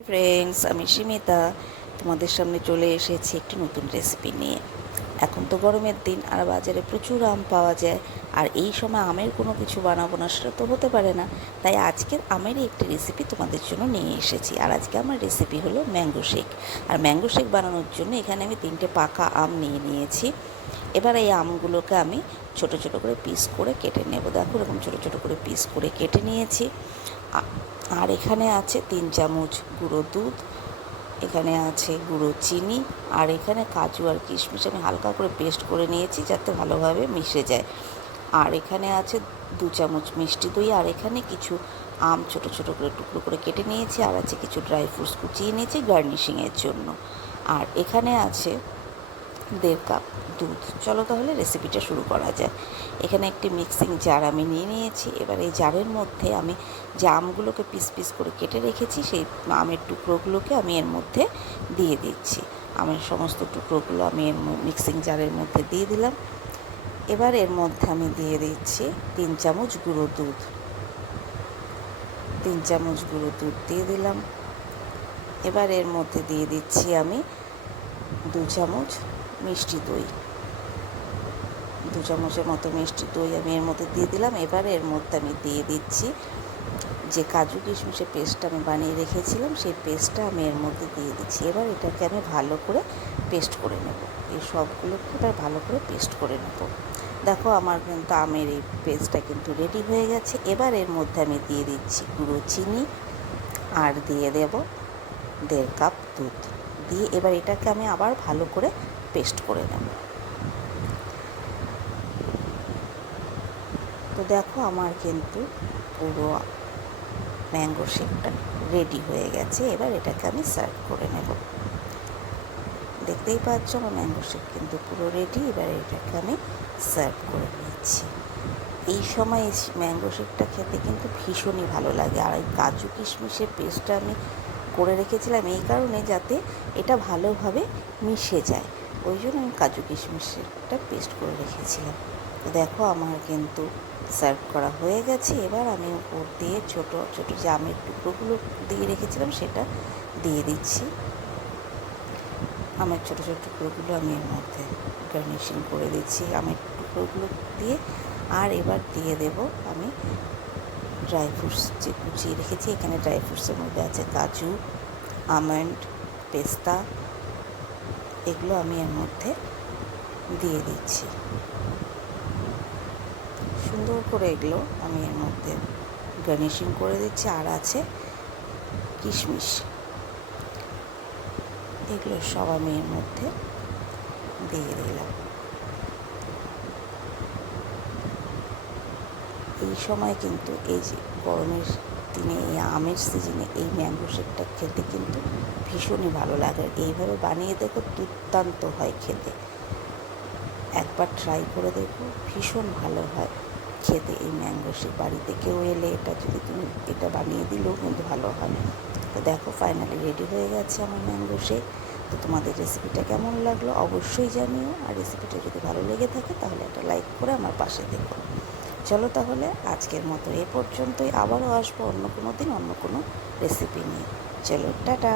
Friends, আমি সীমিতা তোমাদের সামনে চলে এসেছি একটি নতুন রেসিপি নিয়ে। এখন তো গরমের দিন আর বাজারে প্রচুর আম পাওয়া যায়, আর এই সময় আমের কোনো কিছু বানাবো না সেটা তো হতে পারে না। তাই আজকের আমেরই একটি রেসিপি তোমাদের জন্য নিয়ে এসেছি। আর আজকে আমার রেসিপি হলো ম্যাঙ্গো শেক। আর ম্যাঙ্গো শেক বানানোর জন্য এখানে আমি 3টে পাকা আম নিয়ে নিয়েছি। এবার এই আমগুলোকে আমি ছোট ছোট করে পিস করে কেটে নেব। দেখো এরকম ছোট ছোট করে পিস করে কেটে নিয়েছি। আর এখানে আছে 3 চামচ গুঁড়ো দুধ, এখানে আছে গুঁড়ো চিনি, আর এখানে কাজু আর কিশমিশ আমি হালকা করে পেস্ট করে নিয়েছি যাতে ভালোভাবে মিশে যায়। আর এখানে আছে 2 চামচ মিষ্টি দই, আর এখানে কিছু আম ছোট ছোট করে টুকরো করে কেটে নিয়েছি, আর আছে কিছু ড্রাই ফ্রুটস কুচিয়ে নিয়েছি গার্নিশিংয়ের জন্য। আর এখানে আছে 1.5 কাপ দুধ। চলো তাহলে রেসিপিটা শুরু করা যায়। এখানে একটি মিক্সিং জার আমি নিয়ে নিয়েছি। এবার এই জারের মধ্যে আমি যে আমগুলোকে পিস পিস করে কেটে রেখেছি সেই আমের টুকরোগুলোকে আমি এর মধ্যে দিয়ে দিচ্ছি। আমের সমস্ত টুকরোগুলো আমি এর মিক্সিং জারের মধ্যে দিয়ে দিলাম। এবার এর মধ্যে আমি দিয়ে দিচ্ছি 3 চামচ গুঁড়ো দুধ। 3 চামচ গুঁড়ো দুধ দিয়ে দিলাম। এবার এর মধ্যে দিয়ে দিচ্ছি আমি 2 চামচ মিষ্টি দই। 2 চামচের মতো মিষ্টি দই আমি এর মধ্যে দিয়ে দিলাম। এবার এর মধ্যে আমি দিয়ে দিচ্ছি যে কাজু কিশমিশের পেস্টটা আমি বানিয়ে রেখেছিলাম, সেই পেস্টটা আমি এর মধ্যে দিয়ে দিচ্ছি। এবার এটাকে আমি ভালো করে পেস্ট করে নেব। এই সবগুলোকে এবার ভালো করে পেস্ট করে নেব। দেখো আমার কিন্তু আমের এই পেস্টটা কিন্তু রেডি হয়ে গেছে। এবার এর মধ্যে আমি দিয়ে দিচ্ছি গুঁড়ো চিনি, আর দিয়ে দেব 1.5 কাপ দুধ দিয়ে এবার এটাকে আমি আবার ভালো করে পেস্ট করে নেব। তো দেখো আমার কিন্তু পুরো ম্যাঙ্গো শেকটা রেডি হয়ে গেছে। এবার এটাকে আমি সার্ভ করে নেব। দেখতেই পাচ্ছ আমার ম্যাঙ্গো শেক কিন্তু পুরো রেডি। এবার এটাকে আমি সার্ভ করে নিচ্ছি। এই সময় এই ম্যাঙ্গো শেকটা খেতে কিন্তু ভীষণই ভালো লাগে। আর এই কাজু কিশমিশের পেস্টটা আমি করে রেখেছিলাম এই কারণে যাতে এটা ভালোভাবে মিশে যায়, ওই জন্য আমি কাজু কিশমিশেরটা পেস্ট করে রেখেছিলাম। তো দেখো আমার কিন্তু সার্ভ করা হয়ে গেছে। এবার আমি উপর দিয়ে ছোটো ছোটো যে আমের টুকরোগুলো দিয়ে রেখেছিলাম সেটা দিয়ে দিচ্ছি। আমের ছোটো ছোটো টুকরোগুলো আমি এর মধ্যে গার্নিশিং করে দিচ্ছি আমের টুকরোগুলো দিয়ে। আর এবার দিয়ে দেব আমি ড্রাই ফ্রুটস যে কুচিয়ে রেখেছি। এখানে ড্রাই ফ্রুটসের মধ্যে আছে কাজু, আমন্ড, পেস্তা, এগুলো আমি এর মধ্যে দিয়ে দিচ্ছি। সুন্দর করে এগুলো আমি এর মধ্যে গার্নিশিং করে দিচ্ছি। আর আছে কিশমিশ, এগুলো সব আমি এর মধ্যে দিয়ে দিলাম। এই সময় কিন্তু এই যে গরমের দিনে এই আমের সিজনে এই ম্যাঙ্গো শেকটা খেতে কিন্তু ভীষণই ভালো লাগে। এইভাবে বানিয়ে দেখো, দুর্দান্ত হয় খেতে। একবার ট্রাই করে দেখো, ভীষণ ভালো হয় খেতে এই ম্যাঙ্গো শেক। বাড়িতে কেউ এলে এটা যদি তুমি এটা বানিয়ে দিলেও কিন্তু ভালো হয়। তো দেখো ফাইনালি রেডি হয়ে গেছে আমার ম্যাঙ্গো শেক। তো তোমাদের রেসিপিটা কেমন লাগলো অবশ্যই জানিও। আর রেসিপিটা যদি ভালো লেগে থাকে তাহলে একটা লাইক করে আমার পাশে দেখো। চলো তাহলে আজকের মতো এ পর্যন্তই। আবারও আসবো অন্য কোনো দিন অন্য কোনো রেসিপি নিয়ে। চলো টাটা।